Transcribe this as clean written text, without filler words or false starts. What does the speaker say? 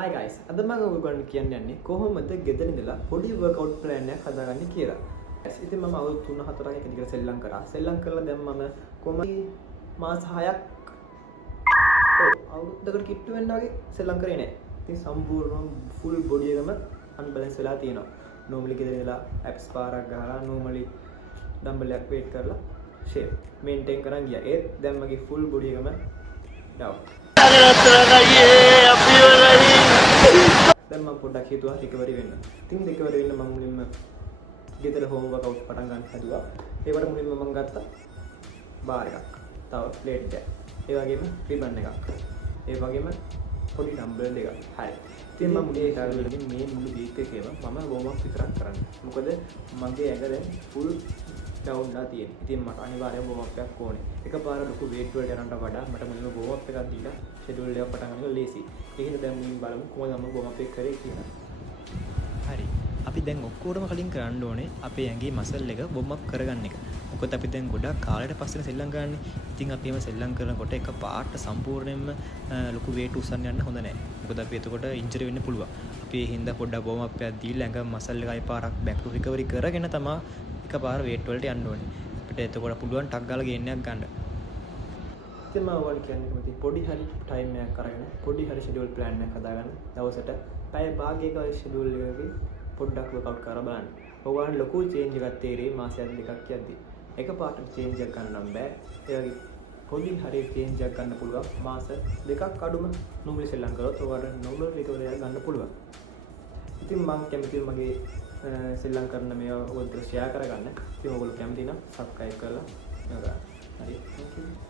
Hi guys, අද මම ඔයගොල්ලන්ට කියන්න යන්නේ කොහොමද ගෙදර ඉඳලා පොඩි workout plan එකක් හදාගන්නේ කියලා. ඉතින් මම අවුරුදු 3-4ක් එක දිගට සෙල්ලම් කරා. සෙල්ලම් කරලා දැන් මම කොහොමද මාස 6ක් අවුරුද්දකට කිට්ටු වෙන්න වගේ සෙල්ලම් කරේ නෑ. ඉතින් සම්පූර්ණ full body එකම unbalance වෙලා තියෙනවා. normally ගෙදර ඉඳලා abs පාරක් ගහලා normally dumbbell එකක් weight කරලා shape maintain කරන් ගියා. ඒත් දැන් මගේ full body එකම down. දැන් මම පොඩ්ඩක් හිතුවා recovery වෙන්න. ඉතින් recovery වෙන්න මම මුලින්ම ගෙදර home workout පටන් ගන්න හදුවා. ඒකට මුලින්ම මම ගත්තා බාර් එකක්. තව ප්ලේට් එකක්. ඒ වගේම රිබන් එකක්. ඒ වගේම පොඩි ඩම්බල් එකක්. හරි. ඉතින් මම මුලින් හිතාගෙන මේ මුළු වීක් එකේම මම warm up විතරක් කරන්නේ. මොකද මගේ ඇඟ දැන් full down ලා තියෙන්නේ. ඉතින් මට අනිවාර්යයෙන් warm up එකක් ඕනේ. එකපාර ලොකු weight වලට යනට වඩා මට මුලින්ම warm up එකක් දීලා schedule එකක් පටන් ගන්න ලේසි. ඒකෙන් දැන් මුලින් බලමු කොහොමද මම warm up එක කරේ කියලා. හරි. අපි දැන් ඔක්කොටම කලින් කරන්න ඕනේ අපේ ඇඟේ මසල් එක warm up කරගන්න එක. මොකද අපි දැන් ගොඩක් කාලයට පස්සේ සෙල්ලම් කරන්නේ. ඉතින් අපි එහෙම සෙල්ලම් කරනකොට එක පාට සම්පූර්ණයෙන්ම ලොකු weight උස්සන්න යන්න හොඳ නැහැ. මොකද අපි එතකොට ඉන්ජරි වෙන්න පුළුවන්. අපි ඒ හින්දා පොඩ්ඩක් warm up එකක් දීලා ඇඟ මසල් එකයි පාරක් back to recovery කරගෙන තමයි එකපාර weight වලට යන්න ඕනේ. අපිට එතකොට පුළුවන් ටක් ගාලා ගේන්නයක් ගන්න. ඉතින් මම ඔයාලට කියන්න කැමතියි පොඩි හරි time එකක් අරගෙන පොඩි හරි schedule plan එකක් හදාගන්න. දවසට පැය භාගයක schedule එකකින් පොඩ්ඩක් workout කරලා බලන්න. ඔයගොල්ලන්ට ලොකු change එකක් තේරෙයි මාසයක් දෙකක් යද්දි. එකපාරට change එකක් ගන්න නම් බෑ. ඒ වගේ පොඩි හරි change එකක් ගන්න පුළුවන්. මාස දෙකක් අඩුම normal සෙල්ලම් කරොත් ඔයාලට normal recovery එකක් ගන්න පුළුවන්. ඉතින් මම කැමතියි මගේ සෙල්ලම් කරන මේවා ඔයගොල්ලෝ share කරගන්න. ඉතින් ඔයගොල්ලෝ කැමති නම් subscribe කරලා නේද? හරි. thank you.